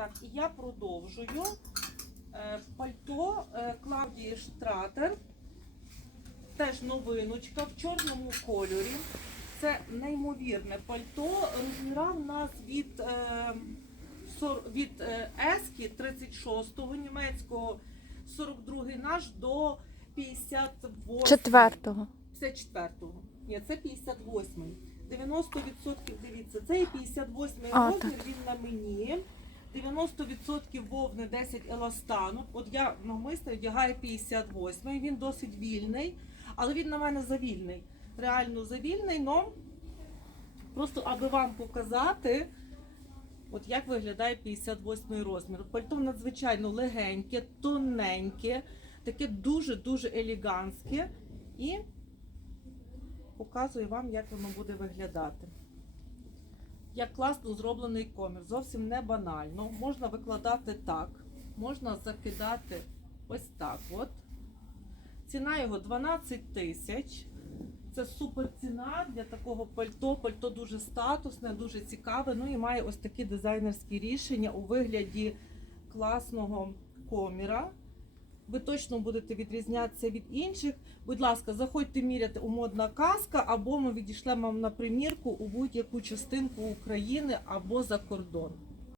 Так, і я продовжую. Е, Пальто е, Клавдії Штратер. Теж новиночка в чорному кольорі. Це неймовірне пальто. Розміра в нас від, е, від е, Ески 36-го німецького 42-й наш до 58 Четвертого. 54-го. Ні, це 58-й. 90% дивіться, це і 58-й А, розмір, він на мені. 90% вовни 10 еластану. От я навмисно одягаю 58-й, він досить вільний, але він на мене завільний. Реально завільний, но просто аби вам показати, от як виглядає 58 розмір. Пальто надзвичайно легеньке, тоненьке, таке дуже-дуже елегантське. І показую вам, як воно буде виглядати. Як класно зроблений комір. Зовсім не банально. Можна викладати так, можна закидати ось так. от. Ціна його 12 тисяч. Це супер ціна для такого пальто. Пальто дуже статусне, дуже цікаве. Ну і має ось такі дизайнерські рішення у вигляді класного коміра. Ви точно будете відрізнятися від інших. Будь ласка, заходьте міряти у модна казка, або ми відійшлемо вам на примірку у будь-яку частинку України або за кордон.